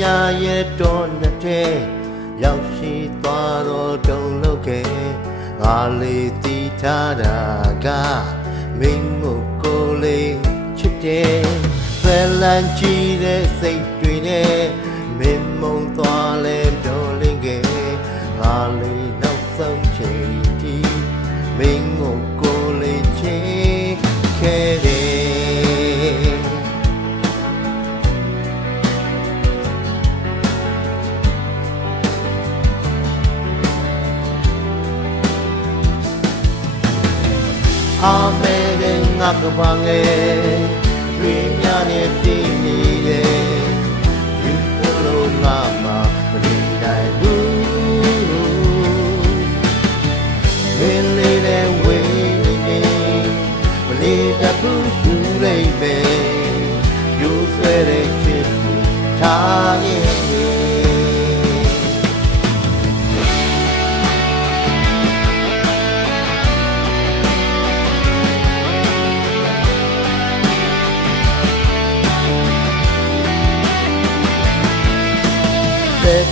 ညာရဲ့တော်နဲ့ရောက်ရှိသွားတော့တုံလို့ခဲ့ငါလေးတီးထားတာကမင်းကိုလေးချစ်တယ်ဖယ်လန်ကြည့်တဲ့စိတ်တွေနဲ့မင်းမုံသွားလဲတော်လင်းခဲ့ငါလေးနောက်ဆုံးချိန်ဒီမင်းကိုလေးချစ်ခဲ့တယ်အာမေရင်ငါကဘာငယ်ဝိညာဉ်နဲ့တည်နေတယ်ဒီလိုငါမှမနေနိုင်ဘူးမင်းလေးတဲ့ဝေးနေမလေးတတ်ဘူးယူလိုက်မယ်ယူဆွဲတဲ့ချစ်ထားရဲ့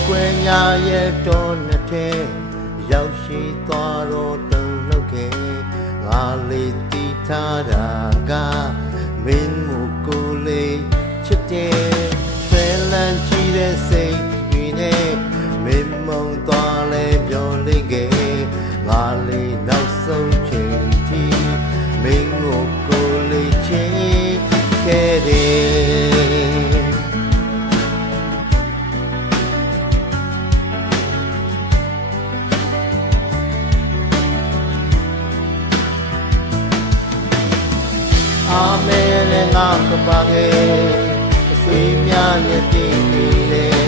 ကွယ်ညာရဲ့တော်နဲ့ရောက်ရှိသွားတော့တုံလို့ခဲ့ငါလေးတီးထားတာကမင်းကိုလေးချစ်တယ်ဆယ်လန်းကြည့်တဲ့စိတ်တွေနဲ့မင်းမုံသွားလဲပြောလေးခဲ့ငါလေးနောက်ဆုံးချိန်ထိမင်းကိုလေးချစ်ခဲ့တယ်အာမေနဲ့ငါကပါခဲ့အဆွေများနဲ့တည်နေတယ်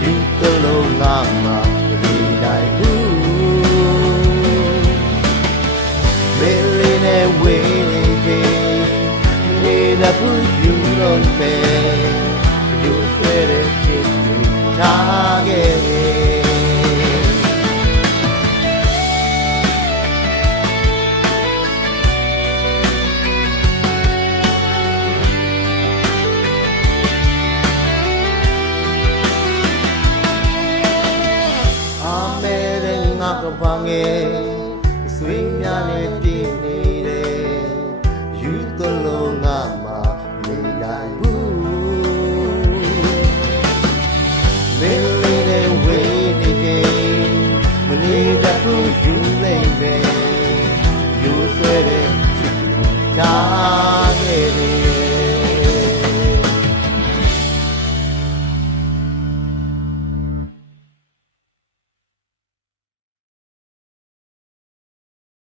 ယူတလုံးငါမှမနေနိုင်ဘူးမင်းလေးနဲ့ဝေးနေတယ်နေတဲ့ဘူးယူလို့မယ်ယူဆွဲတဲ့ချစ်သူထားခဲ့တယ်ကဘာငယ်ဆွေ